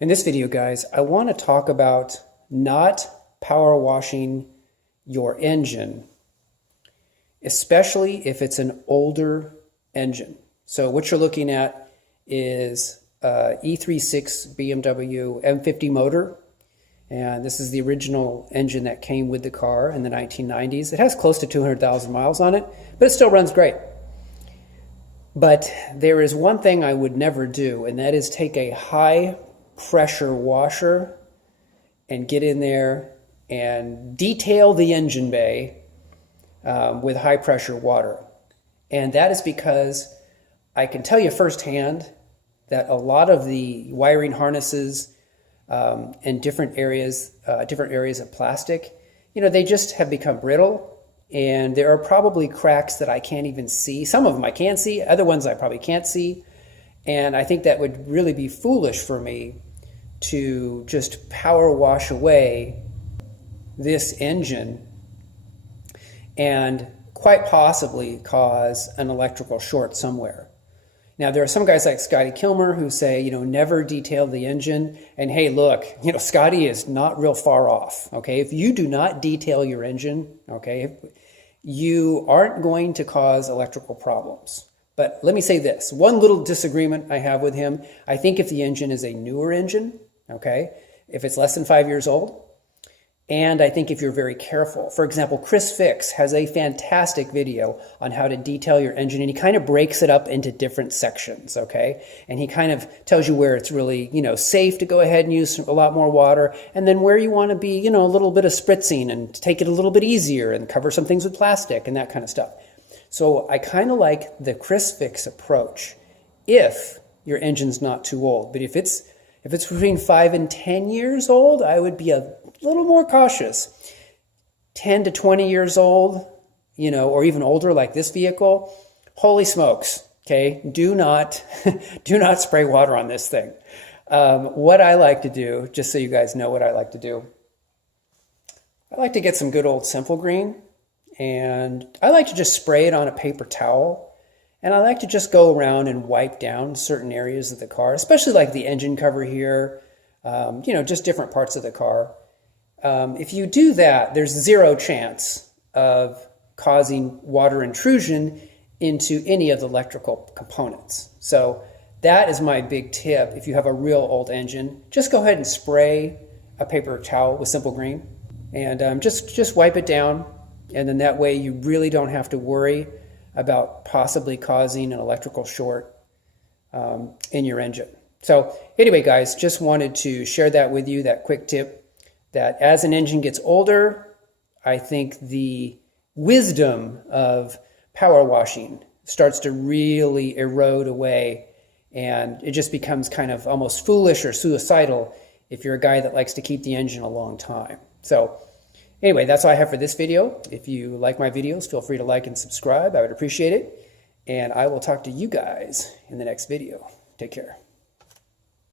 In this video, guys, I want to talk about not power washing your engine, especially if it's an older engine. So what you're looking at is E36 BMW M50 motor, and this is the original engine that came with the car in the 1990s. It has close to 200,000 miles on it, but it still runs great. But there is one thing I would never do, and that is take a high pressure washer and get in there and detail the engine bay with high pressure water. And that is because I can tell you firsthand that a lot of the wiring harnesses and different areas of plastic, they just have become brittle. And there are probably cracks that I can't even see. Some of them I can see, other ones I probably can't see. And I think that would really be foolish for me to just power wash away this engine and quite possibly cause an electrical short somewhere. Now, there are some guys like Scotty Kilmer who say, never detail the engine. And hey, look, Scotty is not real far off, okay? If you do not detail your engine, okay, you aren't going to cause electrical problems. But let me say this, one little disagreement I have with him, I think if the engine is a newer engine, okay, if it's less than 5 years old, and I think if you're very careful. For example, Chris Fix has a fantastic video on how to detail your engine, and he kind of breaks it up into different sections, okay? And he kind of tells you where it's really, safe to go ahead and use a lot more water, and then where you want to be, a little bit of spritzing and take it a little bit easier and cover some things with plastic and that kind of stuff. So I kind of like the Chris Fix approach if your engine's not too old. But if it's between 5 and 10 years old, I would be a little more cautious. 10 to 20 years old, or even older like this vehicle, holy smokes, okay? Do not spray water on this thing. What I like to do, just so you guys know what I like to do, I like to get some good old Simple Green, and I like to just spray it on a paper towel. And I like to just go around and wipe down certain areas of the car, especially like the engine cover here, just different parts of the car. If you do that, there's zero chance of causing water intrusion into any of the electrical components. So that is my big tip. If you have a real old engine, just go ahead and spray a paper towel with Simple Green and just wipe it down. And then that way you really don't have to worry about possibly causing an electrical short in your engine. So anyway, guys, just wanted to share that with you, that quick tip, that as an engine gets older, I think the wisdom of power washing starts to really erode away, and it just becomes kind of almost foolish or suicidal if you're a guy that likes to keep the engine a long time. So anyway, that's all I have for this video. If you like my videos, feel free to like and subscribe. I would appreciate it. And I will talk to you guys in the next video. Take care.